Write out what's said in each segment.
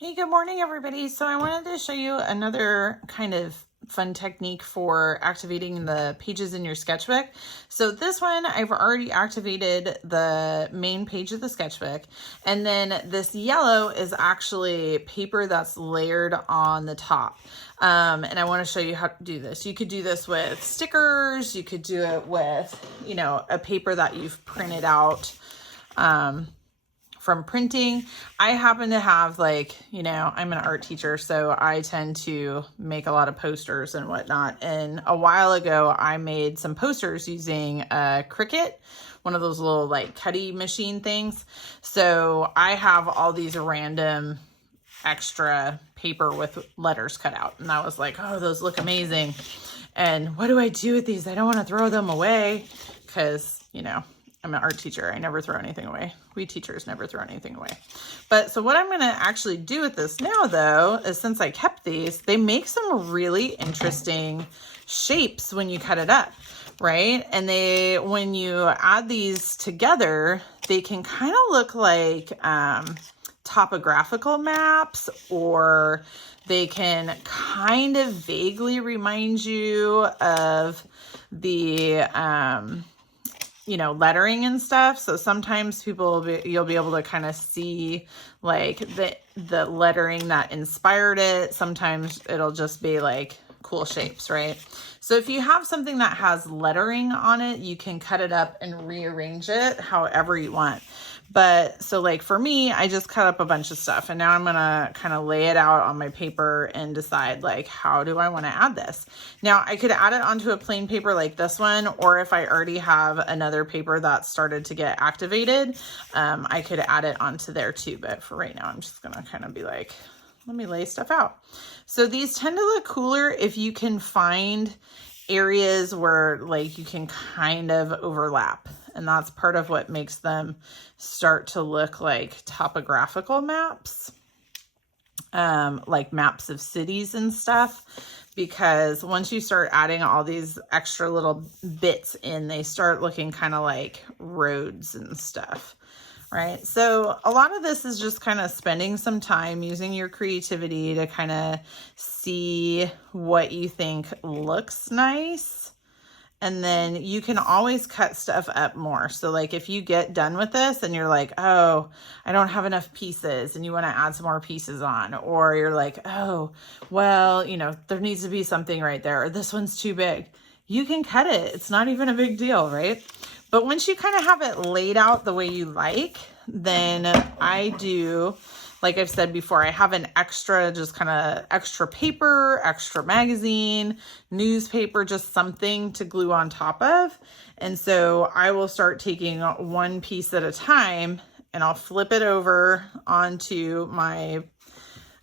Hey, good morning, everybody. So I wanted to show you another kind of fun technique for activating the pages in your sketchbook. So this one, I've already activated the main page of the sketchbook. And then this yellow is actually paper that's layered on the top. And I want to show you how to do this. You could do this with stickers. You could do it with, a paper that you've printed out. From printing. I happen to have I'm an art teacher, so I tend to make a lot of posters and whatnot. And a while ago, I made some posters using a Cricut, one of those little cutty machine things. So I have all these random extra paper with letters cut out. And I was like, oh, those look amazing. And what do I do with these? I don't want to throw them away because, I'm an art teacher. I never throw anything away. We teachers never throw anything away. But so what I'm going to actually do with this now, though, is since I kept these, they make some really interesting shapes when you cut it up, right? And when you add these together, they can kind of look like topographical maps, or they can kind of vaguely remind you of the lettering and stuff. So sometimes you'll be able to kind of see the lettering that inspired it. Sometimes it'll just be cool shapes, right? So if you have something that has lettering on it, you can cut it up and rearrange it however you want. But so for me, I just cut up a bunch of stuff, and now I'm going to kind of lay it out on my paper and decide how do I want to add this. Now I could add it onto a plain paper like this one, or if I already have another paper that started to get activated, I could add it onto there too. But for right now, I'm just going to kind of be let me lay stuff out. So these tend to look cooler if you can find areas where you can kind of overlap. And that's part of what makes them start to look like topographical maps, like maps of cities and stuff. Because once you start adding all these extra little bits in, they start looking kind of like roads and stuff. Right. So a lot of this is just kind of spending some time using your creativity to kind of see what you think looks nice. And then you can always cut stuff up more. So if you get done with this and you're like, oh, I don't have enough pieces, and you want to add some more pieces on, or you're like, oh, well, there needs to be something right there, or this one's too big. You can cut it. It's not even a big deal, right? But once you kind of have it laid out the way you like, then I do, like I've said before, I have an extra paper, extra magazine, newspaper, just something to glue on top of. And so I will start taking one piece at a time, and I'll flip it over onto my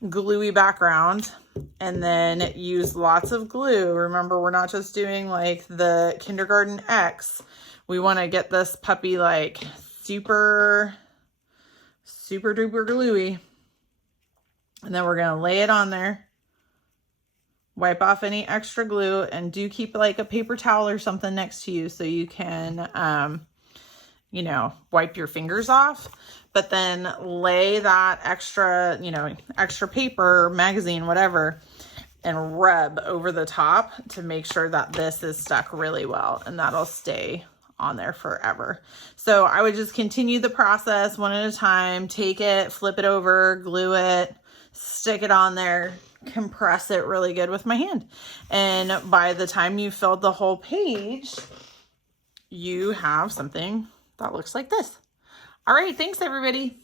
gluey background, and then use lots of glue. Remember, we're not just doing the kindergarten X. We want to get this puppy super, super duper gluey. And then we're going to lay it on there, wipe off any extra glue, and do keep a paper towel or something next to you so you can, wipe your fingers off. But then lay that extra paper, magazine, whatever, and rub over the top to make sure that this is stuck really well, and that'll stay on there forever. So I would just continue the process one at a time, take it, flip it over, glue it, stick it on there, compress it really good with my hand. And by the time you filled the whole page, you have something that looks like this. All right, thanks everybody.